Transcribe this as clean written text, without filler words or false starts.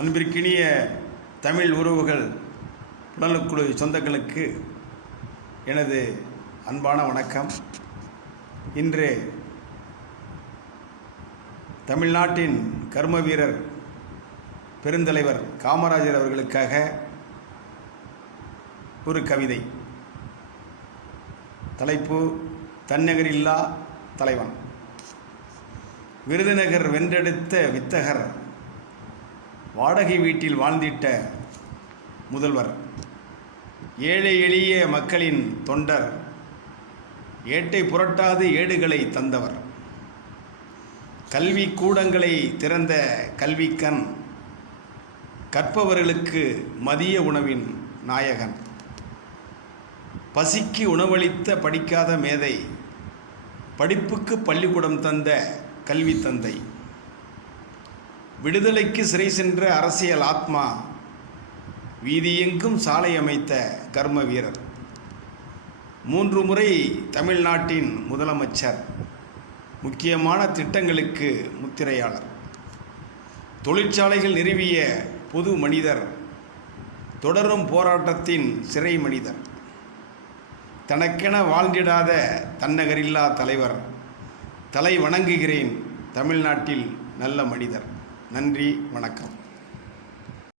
அன்பிற்கினிய தமிழ் உறவுகள் புலனுக்குழு சொந்தங்களுக்கு எனது அன்பான வணக்கம். இன்று தமிழ்நாட்டின் கர்ம வீரர் பெருந்தலைவர் காமராஜர் அவர்களுக்காக ஒரு கவிதை. தலைப்பு: தன்னகரில்லா தலைவன். விருதுநகர் வென்றெடுத்த வித்தகர், வாடகை வீட்டில் வாழ்ந்திட்ட முதல்வர், ஏழை எளிய மக்களின் தொண்டர், ஏட்டை புரட்டாது ஏடுகளை தந்தவர், கல்வி கூடங்களை திறந்த கல்விக்கண், கற்பவர்களுக்கு மதிய உணவின் நாயகன், பசிக்கு உணவளித்த படிக்காத மேதை, படிப்புக்கு பள்ளிக்கூடம் தந்த கல்வி தந்தை, விடுதலைக்கு சிறை சென்ற அரசியல் ஆத்மா, வீதியெங்கும் சாலை அமைத்த கர்ம வீரர், 3 முறை தமிழ்நாட்டின் முதலமைச்சர், முக்கியமான திட்டங்களுக்கு முத்திரையாளர், தொழிற்சாலைகள் நிறுவிய பொது மனிதர், தொடரும் போராட்டத்தின் சிறை மனிதர், தனக்கென வாழ்ந்திடாத தன்னகரில்லா தலைவர், தலை வணங்குகிறேன் தமிழ்நாட்டில் நல்ல மனிதர். நன்றி, வணக்கம்.